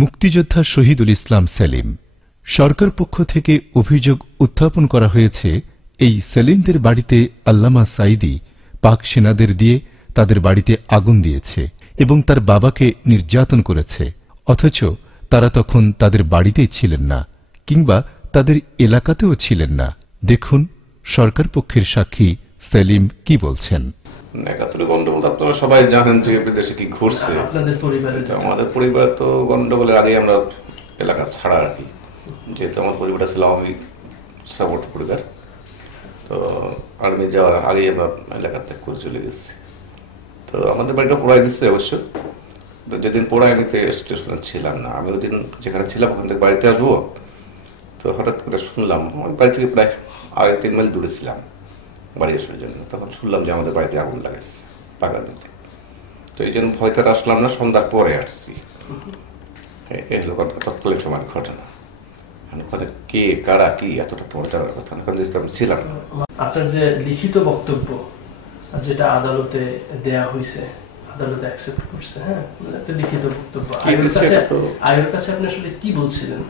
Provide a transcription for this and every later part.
মুক্তিযোদ্ধা শহীদুল ইসলাম সেলিম। সরকার পক্ষ থেকে অভিযোগ উত্থাপন করা হয়েছে, এই সেলিমদের বাড়িতে আল্লামা সাঈদী পাক সেনাদের দিয়ে তাদের বাড়িতে আগুন দিয়েছে এবং তার বাবাকে নির্যাতন করেছে, অথচ তারা তখন তাদের বাড়িতেই ছিলেন না কিংবা তাদের এলাকাতেও ছিলেন না। দেখুন সরকার পক্ষের সাক্ষী সেলিম কি বলছেন। একাত্তরে গন্ডগোল আপনারা সবাই জানেন যে বিদেশে কি ঘটছে। আমাদের পরিবারে তো গন্ডগোলের আগে আমরা এলাকা ছাড়া আর কি, যেহেতু আমার পরিবারটা ছিল আওয়ামী সাপোর্ট পরিবার, তো আর্মি যাওয়ার আগেই আমরা এলাকা ত্যাগ করে চলে গেছি। তো আমাদের বাড়িটা পোড়াই দিচ্ছে অবশ্য, তো যেদিন পোড়াই আমি স্টেশনে ছিলাম না। আমি ওই দিন যেখানে ছিলাম ওখান থেকে বাড়িতে আসবো, তো হঠাৎ করে শুনলাম, আমার বাড়ি থেকে প্রায় 2.5 মাইল দূরে ছিলাম বাড়ি আসার জন্য, তখন শুনলাম যে আমাদের বাড়িতে আগুন লাগেছে পাগানিতে। তো এই জন্য ভয়তে আসলাম না, সন্ধ্যার পরে আসছি। এই হলো তৎকালীন সময়ের ঘটনা। ওখানে কে কারা কি এতটা তোমার জানার কথা না, আমি ছিলাম। আপনার যে লিখিত বক্তব্য যেটা আদালতে দেয়া হয়েছে, আদালতে অ্যাকসেপ্ট করছে, হ্যাঁ, একটা লিখিত বক্তব্য, আয়ের কাছে আপনি আসলে কি বলছিলেন?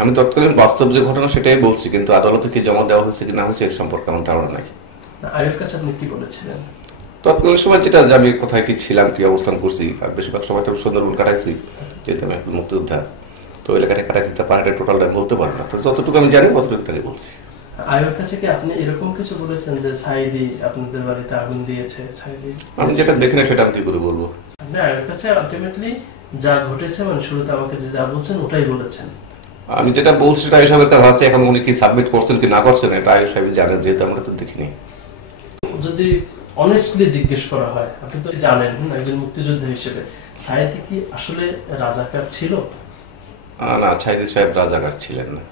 আমি তৎকালীন বাস্তব যে ঘটনা সেটাই বলছি, কিন্তু আদালতে কি জমা দেওয়া হয়েছে কি না হয়েছে এর সম্পর্কে আমার ধারণা নাই। আয়ের কাছে আপনি কি বলেছিলেন? তৎকালীন সময় যেটা যে আমি কোথায় কি ছিলাম, কি অবস্থান করছি, আর বেশিরভাগ সময় তো সুন্দরবন কাটাইছি, যেহেতু আমি একজন মুক্তিযোদ্ধা, তো এলাকাটা কাটাইছি, তা পাহাড়ের টোটালটা বলতে পারবো না, তো যতটুকু আমি জানি ততটুকু তাকে বলছি। আয়ের কাছে কি আপনি এরকম কিছু বলেছেন যে সাঈদী আপনাদের বাড়িতে আগুন দিয়েছে? সাঈদী আমি যেটা দেখি না সেটা আমি কি করে বলবো? আপনি আয়ের কাছে আলটিমেটলি যা ঘটেছে, মানে শুরুতে আমাকে যা বলছেন ওটাই বলেছেন। আমি যেটা বলছি সেটা আয়ের কাছে আসছে, এখন উনি কি সাবমিট করছেন কি না করছেন এটা আয়ের সাহেব জানেন, যেহেতু আমরা তো দেখিনি। যদি অনেস্টলি জিজ্ঞেস করা হয়, আপনি তো জানেন একজন মুক্তিযোদ্ধা হিসেবে, সাঈদী কি আসলে রাজাকার ছিল? না, সাঈদী সাহেব রাজাকার ছিলেন না।